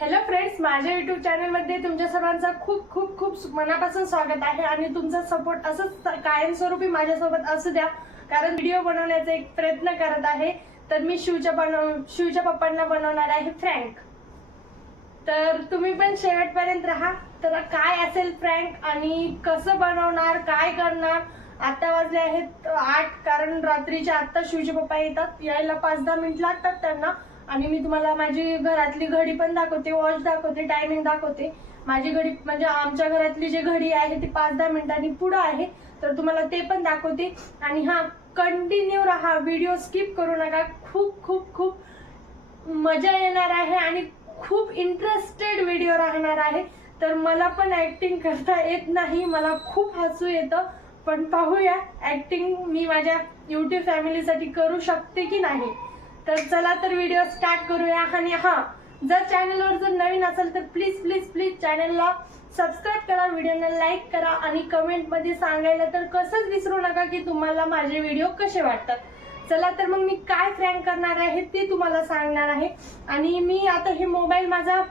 Hello friends माझ्या YouTube चॅनलमध्ये तुमच्या सर्वांचं खूप खूप खूप मनापासून स्वागत आहे आणि तुमचा सपोर्ट असंच कायमस्वरूपी माझ्यासोबत असू द्या कारण व्हिडिओ बनवण्याचा एक प्रयत्न करत आहे. तर मी शिवच्या बनव शिवच्या पप्पांना बनवणार आहे फ्रँक तर तुम्ही पण शेवटपर्यंत राहा. तर काय असेल फ्रँक आणि कसं बनवणार काय करणार? आता वाजले आहेत आठ कारण रात्रीचे आत्ता शिवचे पप्पा येतात. यायला पाच दहा मिनिट लागतात त्यांना. आणि मी तुम्हाला माझी घरातली घडी पण दाखवते वॉच दाखवते टायमिंग दाखवते. माझी घडी म्हणजे आमच्या घरातली जी घडी आहे ती पाच दहा मिनिटांनी पुढं आहे तर तुम्हाला ते पण दाखवते. आणि हा कंटिन्यू राहा व्हिडिओ स्किप करू नका. खूप खूप खूप मजा येणार आहे आणि खूप इंटरेस्टेड व्हिडिओ राहणार आहे. तर मला पण ऍक्टिंग करता येत नाही मला खूप हसू येतं. पण पाहूया ऍक्टिंग मी माझ्या युट्यूब फॅमिलीसाठी करू शकते की नाही? तर चला तर व्हिडिओ स्टार्ट करूया. आणि हा जर चॅनलवर जर नवीन असेल तर प्लीज प्लीज प्लीज चॅनलला सबस्क्राईब करा व्हिडिओला लाईक करा आणि कमेंटमध्ये सांगायला तर कसंच विसरू नका की तुम्हाला माझे व्हिडिओ कसे वाटतात. चला तर मग मी काय फ्रँक करणार आहे ते तुम्हाला सांगणार आहे. आणि मी आता हे मोबाईल माझा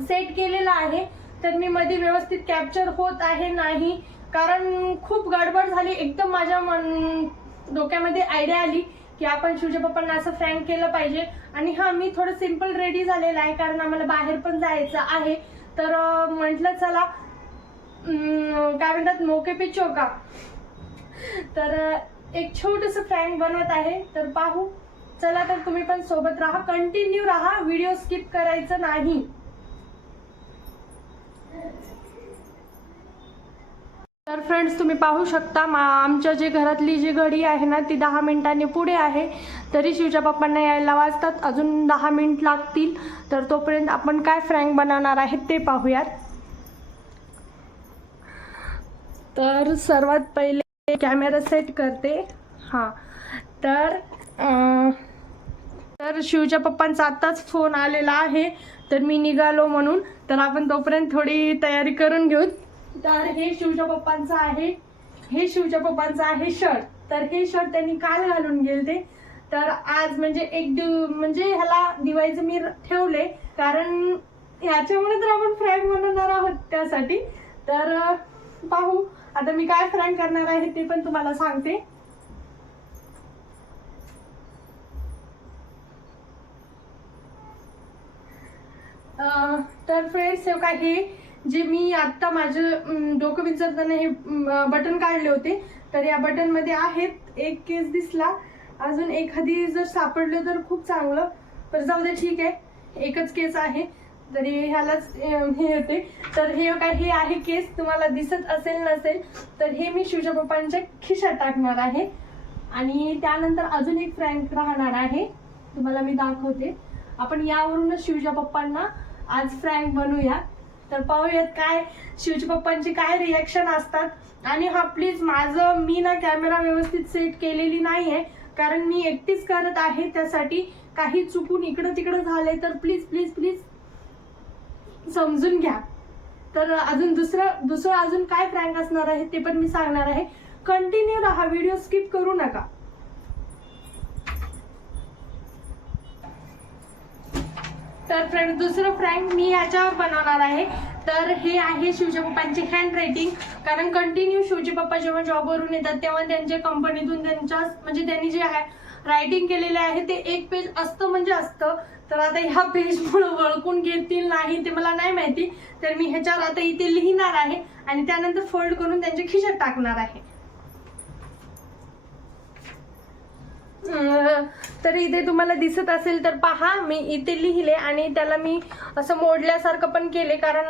सेट केलेला आहे. तर मी मध्ये व्यवस्थित कॅप्चर होत आहे नाही. कारण खूप गडबड झाली. एकदम माझ्या मन डोक्यामध्ये आयडिया आली. की आपण शिवच्या पप्पांना असं फ्रँक केलं पाहिजे. आणि हा मी थोडं सिंपल रेडी झालेलं आहे कारण आम्हाला बाहेर पण जायचं आहे. तर म्हटलं चला काय म्हणतात मोके पे चोका. तर एक छोटस फ्रँक बनवत आहे. तर पाहू. चला तर तुम्ही पण सोबत राहा. कंटिन्यू राहा. व्हिडिओ स्किप करायचं नाही. तर फ्रेंड्स तुम्ही पाहू शकता मा आमच्या जे घरातली जी घडी आहे ना ती दहा मिनिटांनी पुढे आहे. तरी शिवच्या पप्पांना यायला वाजतात अजून दहा मिनिट लागतील. तर तोपर्यंत आपण काय फ्रँक बनवणार आहेत ते पाहूयात. तर सर्वात पहिले कॅमेरा सेट करते. हां. तर तर शिवच्या पप्पांचा आत्ताच फोन आलेला आहे. तर मी निघालो म्हणून. तर आपण तोपर्यंत थोडी तयारी करून घेऊ. तर हे शिवच्या पप्पांचं आहे. हे शिवच्या पप्पांचं आहे शर्ट. तर हे शर्ट त्यांनी काल घालून गेले तर आज म्हणजे एक दिव म्हणजे ह्याला दिवाळीचं मी ठेवले. कारण ह्याच्यामुळे तर आपण फ्रँक बनवणार आहोत त्यासाठी. तर पाहू. आता मी काय फ्रँक करणार आहे ते पण तुम्हाला सांगते. तर फ्रेंड्स हे काही जे मी आत्ता माझं डोकं विचारताना हे बटन काढले होते तर या बटनमध्ये आहेत एक केस दिसला. अजून एखादी जर सापडलं तर खूप चांगलं. तर जाऊ दे ठीक आहे. एकच केस आहे. तरी ह्यालाच हे होते. तर हे काय हे आहे केस. तुम्हाला दिसत असेल नसेल तर हे मी शिवच्या पप्पांच्या खिशात टाकणार आहे. आणि त्यानंतर अजून एक फ्रँक राहणार आहे. तुम्हाला मी दाखवते. आपण यावरूनच शिवच्या पप्पांना आज फ्रँक बनवूया. तर पाहूयात काय शिवजी पप्पांची काय रिॲक्शन असतात. आणि हा प्लीज माझं मी ना कॅमेरा व्यवस्थित सेट केलेली नाहीये. कारण मी एकटीच करत आहे त्यासाठी काही चुकून इकडं तिकडं झालंय. तर प्लीज प्लीज प्लीज समजून घ्या. तर अजून दुसरं दुसरं अजून काय फ्रँक असणार आहे ते पण मी सांगणार आहे. कंटिन्यू राहा व्हिडिओ स्किप करू नका. तर फ्रेंड दुसरं फ्रँक मी याच्यावर बनवणार आहे. तर हे आहे शिवच्या पप्पांची हँड रायटिंग कारण कंटिन्यू शिवचे पप्पा जेव्हा जॉबवरून येतात तेव्हा त्यांच्या कंपनीतून त्यांच्या म्हणजे त्यांनी जे आहे रायटिंग केलेले आहे ते एक पेज असतं म्हणजे असतं. तर आता ह्या पेजमुळे वळकून घेतील नाही ते मला नाही माहिती. तर मी ह्याच्यावर आता इथे लिहिणार आहे आणि त्यानंतर फोल्ड करून त्यांच्या खिशात टाकणार आहे. तर इथे तुम्हाला दिसत असेल तर पहा मी इथे लिहिले आणि त्याला मी असं मोडल्यासारखं पण केले कारण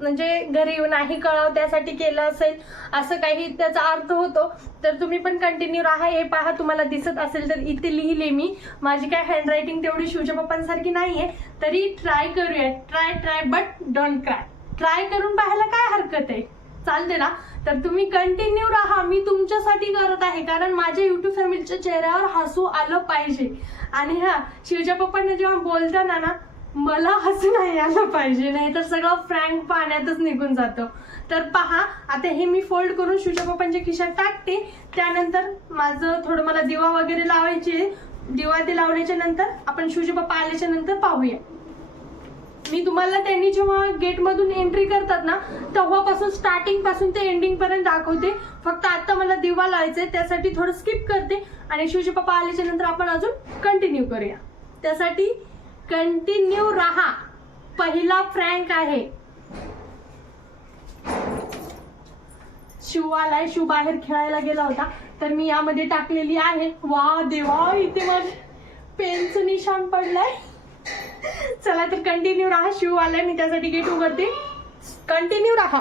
म्हणजे घरी नाही कळावं त्यासाठी केलं असेल असं काही त्याचा अर्थ होतो. तर तुम्ही पण कंटिन्यू राहा हे पहा तुम्हाला दिसत असेल तर इथे लिहिले मी. माझी काय हँडरायटिंग तेवढी शिवच्या पप्पांसारखी नाही आहे तरी ट्राय करूया. Try try but don't cry try करून पाहायला काय हरकत आहे? चालते ना? तर तुम्ही कंटिन्यू राहा. मी तुमच्यासाठी करत आहे. कारण माझ्या युट्यूब फॅमिलीच्या चेहऱ्यावर हसू आलं पाहिजे. आणि हा शिवच्या पप्पांना जेव्हा बोलताना ना मला हसू नाही आलं पाहिजे. नाही तर सगळं फ्रँक पाण्यातच निघून जातं. तर पहा आता हे मी फोल्ड करून शिवच्या पप्पांच्या खिशात टाकते. त्यानंतर माझं थोडं मला दिवा वगैरे लावायचे दिवा ते लावल्याच्या नंतर आपण शिवचे पप्पा आल्याच्यानंतर पाहूया. मी तुम्हाला त्यांनी जेव्हा गेटमधून एंट्री करतात ना तेव्हापासून स्टार्टिंगपासून ते एंडिंग पर्यंत दाखवते. फक्त आता मला दिवा लावायचे त्यासाठी थोडं स्किप करते. आणि शिवजी पप्पा आल्याच्यानंतर आपण अजून कंटिन्यू करूया. त्यासाठी कंटिन्यू राहा. पहिला फ्रँक आहे. शिव आलाय शिव बाहेर खेळायला गेला होता. तर मी यामध्ये टाकलेली आहे. वा देवा इथे माझ्या पेनचं निशाण पडलंय. चला तर कंटिन्यू राहा शिव आलाय मी त्यासाठी गेट उघडते. कंटिन्यू राहा.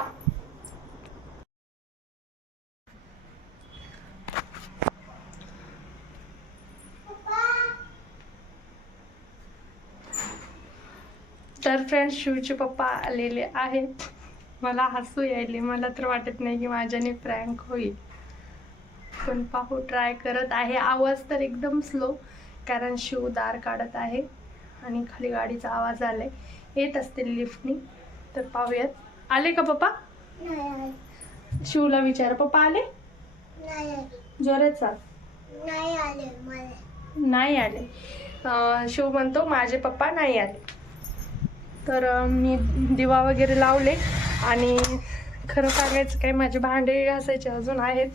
तर फ्रेंड शिवचे पप्पा आलेले आहेत. मला हसू यायले. मला तर वाटत नाही की माझ्याने फ्रँक होईल. पण पाहू ट्राय करत आहे. आवाज तर एकदम स्लो कारण शिव दार काढत आहे. आणि खाली गाडीचा आवाज आलाय. येत असतील लिफ्टनी तर पाहूयात. आले का पप्पा? नाही शिवला विचार. पप्पा आले? नाही जोरात चाल. नाही आले मला. नाही आले. अं, शिव म्हणतो माझे पप्पा नाही आले. तर मी दिवा वगैरे लावले आणि खरं सांगायचं काय माझे भांडे घासायचे अजून आहेत.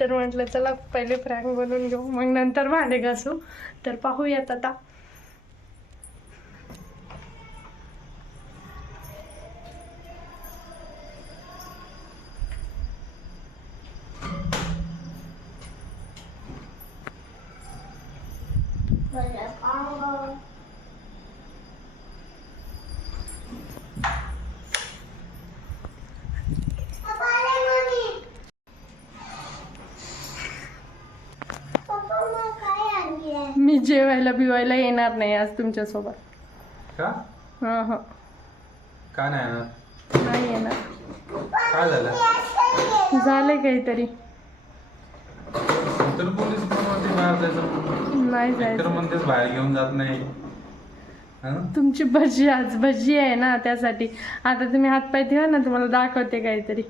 तर म्हटलं चला पहिले फ्रँक बनवून घेऊ. मग नंतर भांडे घासू. तर पाहूयात आता मला पाव पप्पा आले मम्मी पप्पा मग काय आणले मी जेवायला बिवायला येणार नाही आज तुमच्यासोबत. का? हां हां. का नाही येणार? नाही येणार. काय झालं? काहीतरी. तर पोलीस पण म्हणते बाहेर जायचं. नाही तर जायचं. म्हणतेच बाहेर घेऊन जात नाही? तुमची भजी आज भजी आहे ना त्यासाठी. आता तुम्ही हातपाय ठेवा ना तुम्हाला दाखवते काहीतरी.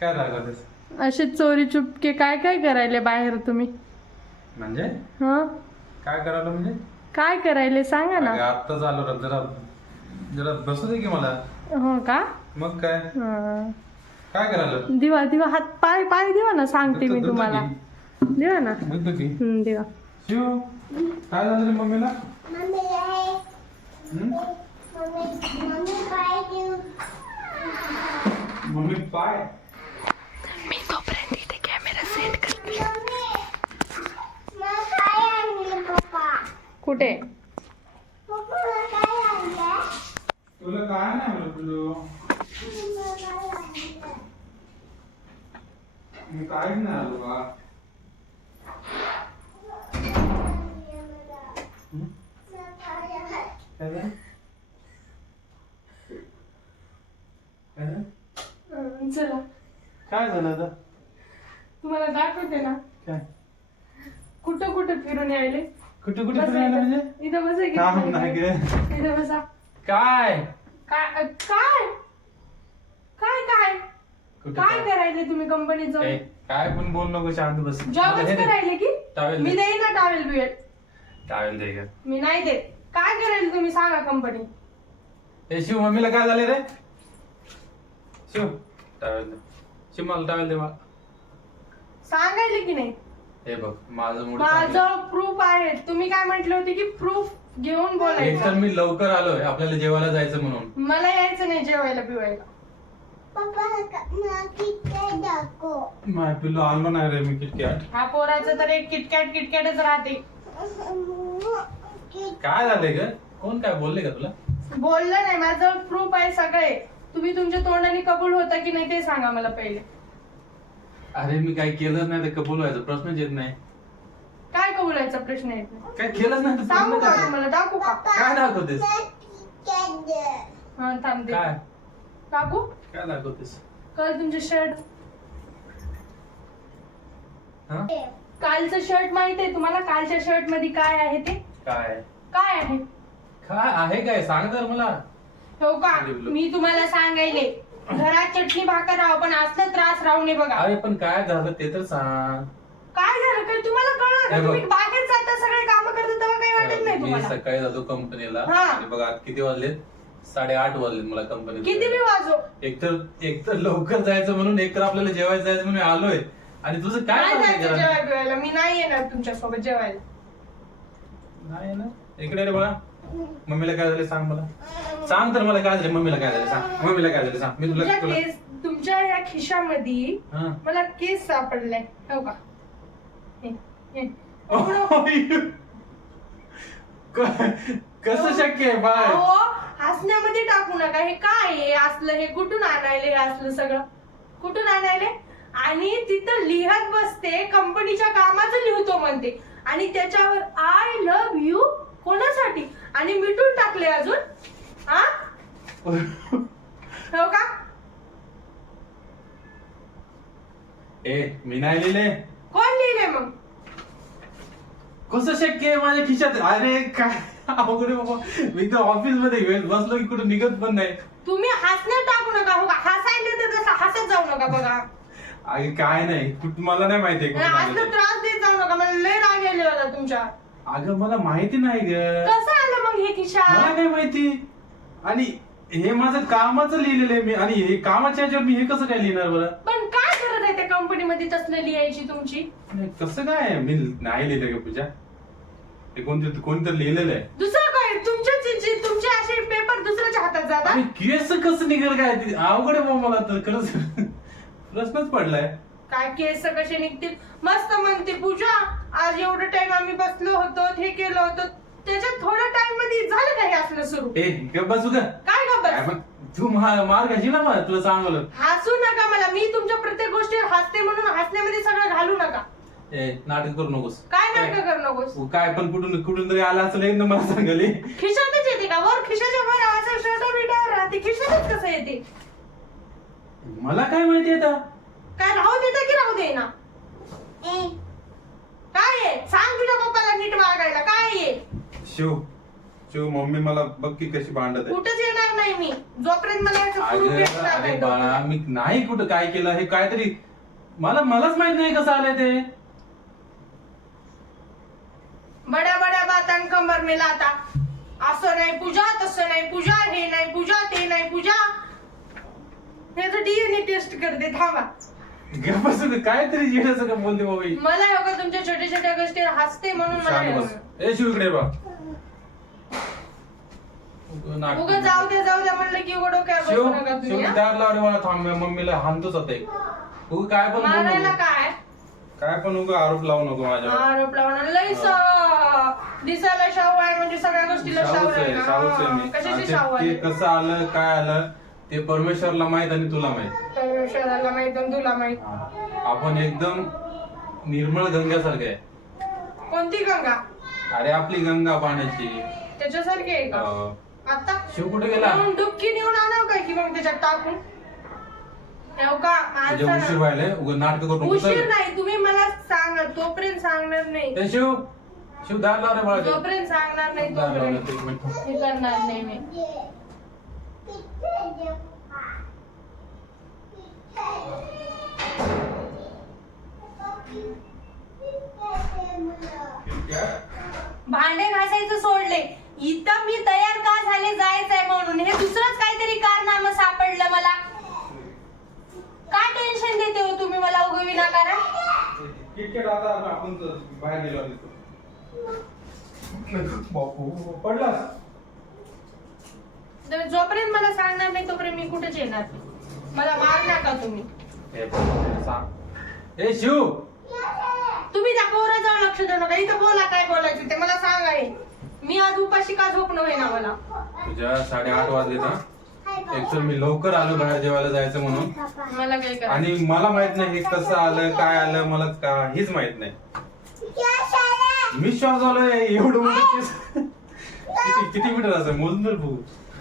काय दाखवतेस? असे चोरी चुपके काय काय करायले बाहेर तुम्ही? म्हणजे? हा? काय करायला म्हणजे? काय करायले? सांगा ना. अगं, आत्ताच आलो रे, जरा जरा बसू दे की मला. हो का? मग काय? हा. काय करायला? दिवा दिवा हात पाय पाय दिवा ना सांगते मी तुम्हाला. दिवा ना. देतो की. हम्म, दिवा. शिव काय झालं रे मम्मीला? मम्मी आहे हं? मम्मी मम्मी काय देऊ. मम्मी पाय? मी तोपर्यंत इथे कॅमेरा सेट कर मम्मी मग काय आणले पप्पा कुठे? काय तुला नाही मी काहीच नाही आलो का चला. काय झालं आता? तुम्हाला दाखवते ना. काय? कुठं कुठं फिरून यायले? कुठे कुठे बसा फिरायला इथं. म्हणजे? इथं बसा की काम नाही गे इथं बसा. काय? काय काय? काय काय? कुठे काय काय? करायले तुम्ही कंपनीत ए, जाऊन काय पण बोल नको शांत बस. जॉबच दे. करायले की? Towel मी दे. देईन ना टावेल बिवेल टावेल दे ग. मी नाही देत. काय करायला तुम्ही? सांगा कंपनी ए शिव मम्मीला काय झाले रे? शिव टावेल दे. शिव मला टावेल दे मला. सांगायले की नाही? हे बघ माझं मूड. माझं प्रूफ आहे. तुम्ही काय म्हटले होते की प्रूफ घेऊन एक तर बोलायचं? मी लवकर आलोय आपल्याला जेवायला जायचं म्हणून. मला यायचं नाही जेवायला दाखव. माय पिल्लू आणलो नाही रे मी किटकॅट हा पोराचं तर एक किटकॅट किटकॅटच राहते. काय झालंय ग? कोण काय बोलले का तुला? बोललं नाही माझं प्रूफ आहे सगळे. तुम्ही तुमच्या तोंडाने कबूल होता की नाही ते सांगा मला पहिले. अरे मी काय केलंच नाही तर कबूल व्हायचं. प्रश्नच येत नाही. काय कबूलायचा प्रश्न येत नाही? काय केलंच नाही तर सांगू का? तुम्हाला दाखवू का? काय दाखवतेस? हा थांबते काय? दाखवू काय दाखवतेस? काल तुमचे शर्ट हा? कालचं शर्ट माहीत आहे तुम्हाला? कालच्या शर्टमध्ये काय आहे ते? काय? काय आहे? काय आहे काय? सांग तर मला. हो का. मी तुम्हाला सांगायले. घरात चटणी भाकर राहू पण असलं त्रास राहू नये बघा. अरे पण काय झालं ते तर सांग. काय झालं? काय तुम्हाला कळलं? का. तुम्ही बागेत जाता सगळे काम करता तेव्हा काही वाटत नाही मी तुम्हाला. सकाळी जातो कंपनीला. हा. आणि बघा किती वाजलेत? साडेआठ वाजले मला कंपनीत किती मी वाजो? एकतर एकतर लवकर जायचं म्हणून एकतर आपल्याला जेवायला जायचं म्हणून मी आलोय. आणि तुझं काय नाही चाललंय जायचं घरात? जेवायला बिवायला मी नाही येणार तुमच्यासोबत जेवायला. नाही ना इकडे रे बाळा. मम्मीला काय झालं सांग मला. सांग तर मला काय झालं मम्मीला काय झालं सांग. मम्मीला काय झालं सांग. मी तुला केस तुमच्या या खिशामध्ये हा. मला केस सापडलाय. हो का हे, हे. क- कसं शक्य आहे बाय अहो, हसण्यामध्ये टाकू नका. हे काय आहे? असलं हे कुठून आणायले हे असलं सगळं? कुठून आणायले? आणि तिथं लिहत बसते कंपनीच्या कामाचं लिहतो म्हणते. आणि त्याच्यावर आय लव्ह यू कोणासाठी? आणि मिटून टाकले अजून? हा? हो का? ए मी नाही लिहिले. कोण लिहिले मग? कसं शक्य आहे माझ्या खिशात? अरे काय? अवघड आहे बाबा. मी तर ऑफिसमध्ये वेळ बसलो की कुठं निघत पण नाही. तुम्ही हसण्यात टाकू नका हो का? हसायला तर तसं हसत जाऊ नका बघा. अरे काय नाही. कुठं मला नाही माहिती आहे कुठं असलं माझं. त्रास देत जाऊ नका. मला लय राग यायला तुमच्या. अगं मला माहिती नाही ग. कसं आलं मग हे मला काय माहिती? आणि हे माझं कामाचं लिहिलेलं आहे मी. आणि हे कामाच्या ह्याच्यावर मी हे कसं काय लिहिणार बरं? पण काय करत आहे त्या कंपनीमध्ये तसलं लिहायची तुमची? नाही, कसं काय मी नाही लिहिलं का पूजा. ते कोणते कोणतं लिहिलेलं आहे? दुसरं काय? तुमच्या तुमचे असे पेपर दुसऱ्याच्या हातात आणि जातात केस कसं निघेल काय? ते अवघड आहे बाबा मला तर. खरंच प्रश्नच पडलाय. काय केस कसे निघतील? मस्त म्हणते पूजा. आज एवढं टाइम आम्ही बसलो होतो हे केलं होतं. त्याच्यात थोड्या टाइममध्ये झालं काय असलं सुरू? ए गप्प बसू का? काय काय गप्पा तू मा- मार घ्यायची ना मला तुला सांगलं हसू नका मला मी तुमच्या प्रत्येक गोष्टीवर हसते म्हणून हसण्यामध्ये सगळं घालू नका. ए नाटक करू नकोस. काय नाटक करू नकोस? तू काय पण कुठून कुठून तरी आला असेल ना मला सांगाले खिशातच येते का? वर खिशाच्या वर असं शर्ट बिटावर राहते. खिशातच कसं येते? मला काय माहिती आता? काय राहू देता की राहू दे ना. ए काय आहे? सांग तुझ्या पप्पाला नीट वागायला. काय आहे? शिव शिव मम्मी मला बघ की कशी भांडत आहे. कुठंच येणार नाही मी. जोपर्यंत मला याचं proof अगं भेटणार अरे नाही बाळा तोपर्यंत. मी नाही कुठं काय केलं हे काहीतरी मला मलाच माहीत नाही कसं आलंय ते. बड्या बड्या बातान कंबर में लाता असं नाही पूजा तसं नाही पूजा हे नाही पूजा ते नाही पूजा. याचं डीएनए टेस्ट करते थांबा. गप्प बसू दे, काहीतरी येण्याचं का बोलते बाबा. मला हे बघा तुमच्या छोट्या छोट्या गोष्टी हसते म्हणून मला शांत बस बघा. ए शिव इकडे बा. उगाच जाऊ द्या जाऊ द्या म्हणलं की उघड काय शिव बसू नका शिव तुम्ही हा? दार लावले मला थांब मम्मीला हाणतोच आता एक तू काय पण बोलू मारायला नको. काय काय पण उगा आरोप लावू नको माझ्यावर आरोप लावणार लय स- दिसायला शाहू आहे म्हणजे सगळ्या गोष्टीला शाहू शाहूच आहे आहे ना. शाहूच आहे हा, मी कशाची आणि शाहू ते- ते आहे कसं आलं काय आलं ते परमेश्वरला माहीत आणि तुला माहीत. परमेश्वराला माहीत आणि तुला माहीत. आपण एकदम निर्मळ गंगासारखे आहे. कोणती गंगा? अरे आपली गंगा पाण्याची. त्याच्यासारखी आहे का? अं, आता शिव कुठे गेला? नेऊन डुबकी नेऊन आणाव काय की मग त्याच्यात टाकून? हो का? तुझे उशीर उगा नाटक करू नको. उशीर. नाही तुम्ही मला सांगा तोपर्यंत सांगणार नाही. ए, शिव शिव दार लाव रे बाळा ते. जोपर्यंत सांगणार नाही दार तोपर्यंत. ते एक मिनिट. हे करणार नाही मी. भांडे घासायचं सोडले. इथं मी तयार का झाले जायचंय म्हणून? हे दुसरंच काहीतरी कारनामं सापडलं मला. काय टेन्शन देते हो तुम्ही मला उगं विनाकारण? आता आपण बाहेर गेलो बापू पडलास? तर जोपर्यंत मला सांगणार नाही तोपर्यंत मी कुठेच येणार नाही. मला मार नका तुम्ही. ए, सांग. ए शिव! तुम्ही त्या पोराजवळ लक्ष देऊ नका. इथं बोला काय बोलायचं ते मला सांगा हे. मी आज उपाशी का झोपणं होईना मला? तुझ्या साडेआठ वाजले ना एकतर मी लवकर आलो बाहेर जेवायला जायचं म्हणून. मला काय करायचं? आणि मला माहीत नाही हे कसं आलं काय आलं मला काहीच माहीत नाही. मी शॉक झालोय एवढं मोठं केस. किती किती मीटर असं? मोजून तर बघू.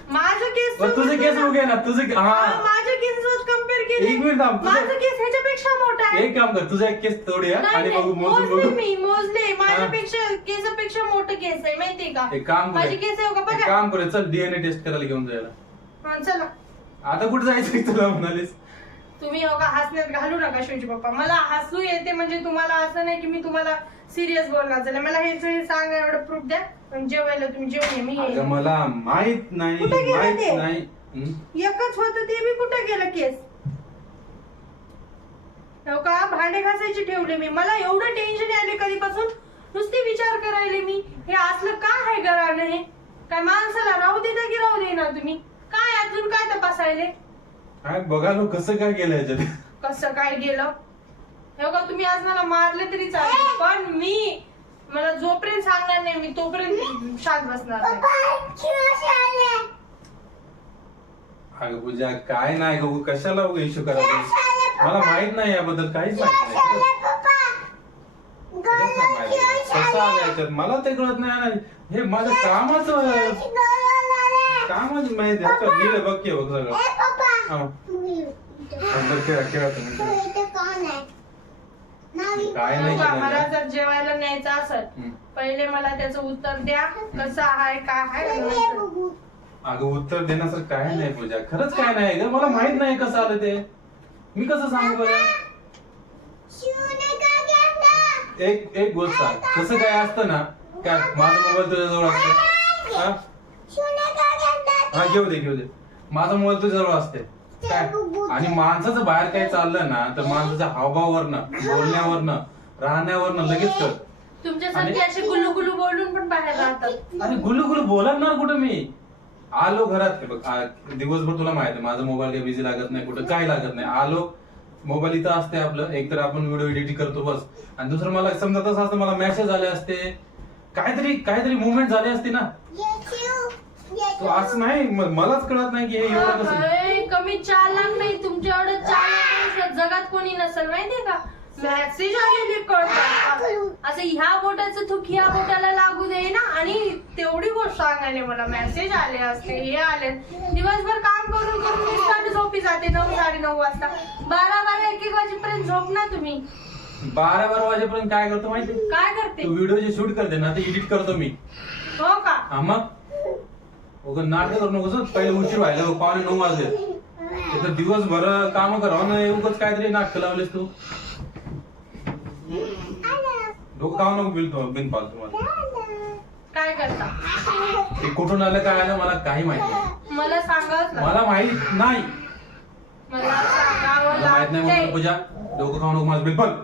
माझं केस तुझे केस उगे ना तुझे हा, माझ्या केस कंपेअर केले एक मिनिट थांब, तुझं- माझं केस ह्याच्यापेक्षा मोठा आहे. एक काम कर तुझा एक केस तोडी नाही, आणि नाही, बघू मोजून मोजले बघू. मी मोजले. माझ्यापेक्षा केसापेक्षा मोठं केस आहे माहितीये का? एक काम माझे करूया केस आहे का एक बघा. काम करूया चल डीएनए टेस्ट करायला घेऊन जायला. हा, चला. आता कुठे जायचं तुला म्हणालीस? तुम्ही हो का हसण्यात घालू नका शिवजी पप्पा. मला हसू येते म्हणजे तुम्हाला असं नाही की मी तुम्हाला सिरियस बोलणार झालं. मला हे हे सांगा एवढं प्रूफ द्या. आणि जेवायला तुम्ही जेवून ये, मी येईन. अगं मला माहीत नाही कुठे गेलं माहीत ते? नाही. हं? एकच होत ते बी कुठं गेलं केस? हो का भांडे घासायची ठेवले मी? मला एवढं टेन्शन आले कधीपासून? नुसते विचार करायले मी. हे असलं काय आहे घरानं हे? काय माणसाला राहू देता की राहू दे ना तुम्ही. काय अजून काय तपासायले? काय बघा लो कसं काय केलं याच्यात? कसं काय गेलं? हे का तुम्ही आज मला मारले तरी चालेल पण मी मला जोपर्यंत सांगणार नाही मी तोपर्यंत शांत बसणार नाही. अगं पूजा काय नाही गं कशाला इश्यू करायचं मला माहीत नाही याबद्दल काहीच माहीत नाही. पप्पा. खरंच नाही. माहीत. कसं आलं याच्यात? मला ते कळत नाही. हे माझं कामाचं कामच माहिती आहे. बघ की बघ सगळं. हा. खेळा खेळा तुम्ही. काय नाही हो केलं जर जेवायला न्यायचं असेल हं. पहिले मला त्याचं उत्तर द्या कसं आहे काय आहे नंतर. अगं उत्तर देण्यासारखं काय नाही पूजा. खरंच काय नाही ग? मला माहीत नाही कसं आलं ते. मी कसं सांगू बरं? एक एक गोष्ट सांग. कसं काय असतं ना काय माझा मोबाईल तुझ्या जवळ असतो हा? हा घेऊ दे घेऊ दे. माझा मोबाईल तुझ्या जवळ असते काय? आणि माणसाचं बाहेर काय चाललं ना तर माणसाच्या हावभावावरनं बोलण्यावरनं राहण्यावरनं लगेच कळ तुमच्यासारखी अशी गुलू गुलू बोलून पण बाहेर राहतात. अरे गुलू गुलू बोलणार कुठं मी? आलो घरात. हे बघ आ- दिवसभर तुला माहिती आहे माझा मोबाईल काही बिझी लागत नाही कुठं काय लागत नाही. आलो मोबाईल इथं असते आपलं. एकतर आपण व्हिडिओ एडिटिंग करतो बस. आणि दुसरं मला समजा तसं असतं मला मेसेज आले असते. काहीतरी काहीतरी मुवमेंट झाली असती ना. तो असं नाही म- मलाच कळत नाही की हे एवढं कसं कमी चालणार नाही. तुमच्या एवढं नाही. जगात कोणी नसेल माहितीये का? मेसेज आलेले कळतात. असं ह्या बोटाचं थुक ह्या बोटाला लागू दे ना. आणि तेवढी गोष्ट सांगायला मला. मेसेज आले असते हे आले दिवसभर काम करून करून झोपी जाते नऊ साडे नऊ वाजता. बारा बारा एक एक वाजेपर्यंत झोप ना तुम्ही. बारा बारा वाजेपर्यंत काय करतो माहिती? काय करते? व्हिडिओ जे शूट करते ना ते एडिट करतो मी. हो का? हा मग? नाटक करू नको पहिले उशीर व्हायला पावणे नऊ वाजले. तर दिवसभर काम करावं ना उगाच काहीतरी नाटक लावलेस तू. डोकं खाऊ नको बिल बिन पालतू मला. काय करता? ते कुठून आलं काय आलं मला काही माहिती नाही. मला सांगावंच. मला माहीत नाही. मला सांगावं मला माहीत नाही म्हणून लागतंय. पूजा डोकं खाऊ नको माझं बिल पण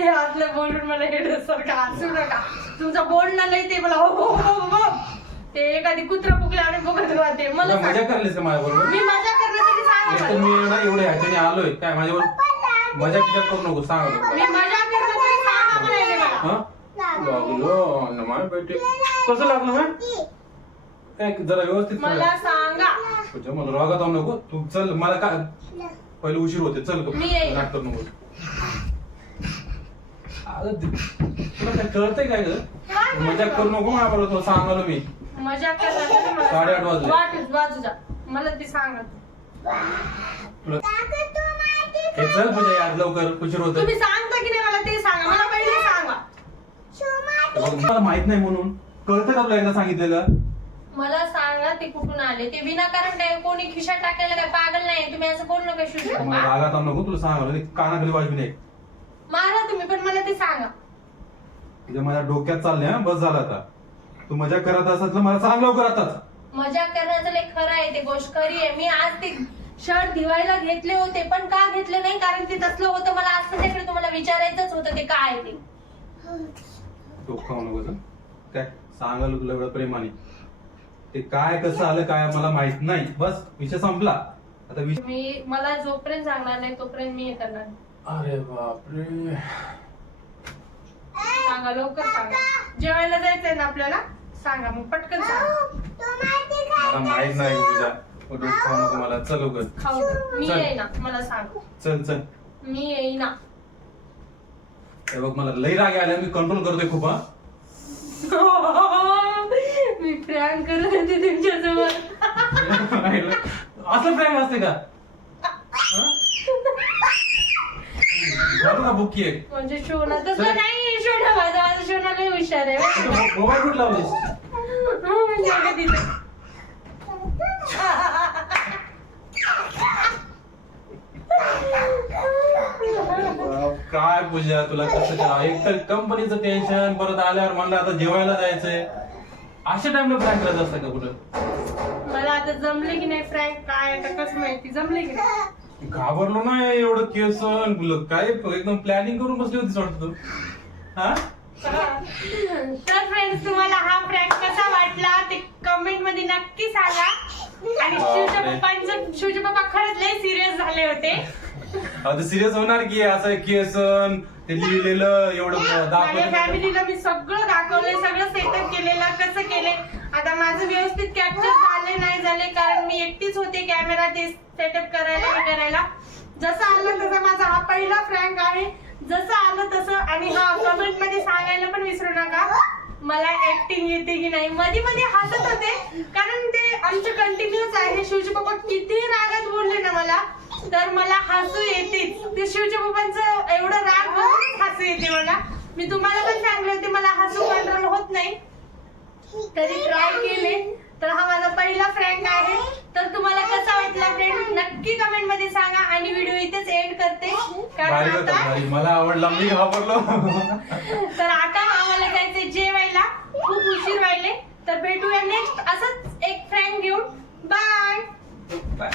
हे असलं बोलून मला हे सारखं हसू नका. तुमचं बोलणं नाही ते मला हो हो हो हो, हो. ते एखादी कुत्र पुकले आणि बघत राहते. मला तुला मजा. करलीस का माझ्याबरोबर? मी मजा करण्यासाठी सांगा मी ना एवढे ह्याच्याने आलोय. काय माझ्यावर मजा विचार करू नको सांग मी मजा करण्यासाठी सांगा म्हणाले मला हा? लागलो न माय बेटे कसं लागलं मॅम काय जरा व्यवस्थित मला सांगा. सांगा पूजा मला रागात आणू नको. तू चल मला काय पहिले उशीर होते चल ग. मी येईन. नाटक नको. अगं, तुला काय कळतंय काय ग? काय मजा करू नको मला बरोबर तुला सांगालो मी. मजा करण्यासाठी मला साडेआठ. वाजले. ते सांगा. तुला हे चल पूजा आज लवकर उशीर होत तुम्ही सांगता की नाही मला ते सांगा. मला पहिले सांगा. मला माहीत नाही म्हणून. कळतं का तुला एकदा सांगितलेलं? मला सांगा ते कुठून आले? ते विनाकारण काय कोणी खिशात टाकायला काय पागल नाही? तुम्ही असं बोलू नका मला रागात आणू नको तुला सांगालो ते कानाखाली वाजवी नाही मारा तुम्ही पण मला ते सांगा. तुझ्या माझ्या डोक्यात चाललंय हा? बस झाला आता. तू मजा करत असत तर मला सांग लवकर आताच. मजा करण्याचं लय खरं आहे ते गोष्ट. खरी आहे. मी आज ते शर्ट धुवायला घेतले होते पण का घेतले नाही? कारण ते तसलं होतं. मला आज संध्याकाळी तुम्हाला विचारायचंच होतं ते काय आहे ते. डोकं खाऊ नको हं. काय सांगाल तुला एवढं प्रेमाने ते काय कसं आलं काय मला माहीत नाही. बस विषय संपला. आता विषय मी मला जोपर्यंत सांगणार नाही तोपर्यंत मी हे करणार. अरे बापरे. सांगा लवकर सांगा. जेवायला जायचंय ना आपल्याला? सांगा मग पटकन सांगा. मला माहीत नाही तुझ्या. डोकं खाऊ नको मला. चल खाऊ दे. मी चल. येईना मला सांग. चल चल. मी येईना. हे बघ मला लई राग आल्या मी कंट्रोल करतोय खूप हा. मी प्रँक करत होते तुमच्याजवळ असं प्रेम असते का? हं? झालं का बुक्की एक. म्हणजे शोना. तसं नाही शोना माझा. माझा शोना लय हुशार आहे? मोबाईल कुठे लावलीस. हं, म्हणजे अगं तिथे. बाप, काय पूजा तुला कसं करावं एक तर कंपनीचं टेन्शन परत आल्यावर म्हणलं आता जेवायला जायचंय. अशा टाइमला प्लॅन करायचं असतं का कुठं? मला आता जमले की नाही फ्रँक काय आता कसं माहिती? जमले की नाही? घाबरलो नाही एवढं तुला काय एकदम प्लॅनिंग करून बसली होतीस वाटतं तू? हा? तर फ्रेंड्स तुम्हाला हा प्रँक कसा वाटला ते कमेंटमध्ये नक्की सांगा. आणि शिवच्या. पप्पांचं शिवचे पप्पा खरंच लय सिरियस झाले होते. आता सिरियस होणार की असं केसन ते लिहिलेलं एवढं माझ्या दाखवलं फॅमिलीला मी सगळं दाखवलंय सगळं सेटअप केलेलं कसं केले आता माझं व्यवस्थित कॅप्चर झाले नाही झाले कारण मी एकटीच होते कॅमेरा ते सेटअप करायला हे करायला. जसं आलं तसं माझा हा पहिला फ्रँक आहे. जसं आलं तसं आणि हा कमेंटमध्ये सांगायला पण विसरू नका. मला ऍक्टिंग येते की नाही? मध्ये मध्ये हसत होते कारण ते आमचे कंटिन्यूच आहे. शिवजी बाबा किती रागात बोलले ना मला. तर मला हसू येतेच. ते शिवजी बाबांचं एवढं राग बघूनच हसू येते मला. मी तुम्हाला पण सांगले होते मला हसू कंट्रोल होत नाही. तरी ट्राय केले. तर हा माझा पहिला फ्रेंड आहे. तर तुम्हाला कसा वाटला फ्रेंड नक्की कमेंटमध्ये सांगा आणि व्हिडिओ इथेच एंड करते. आता मला आवडला मी घाबरलो. तर आता आम्हाला जायचे जेवायला. खूप उशीर व्हायले. तर भेटूया नेक्स्ट असंच एक फ्रेंड घेऊन. Bye bye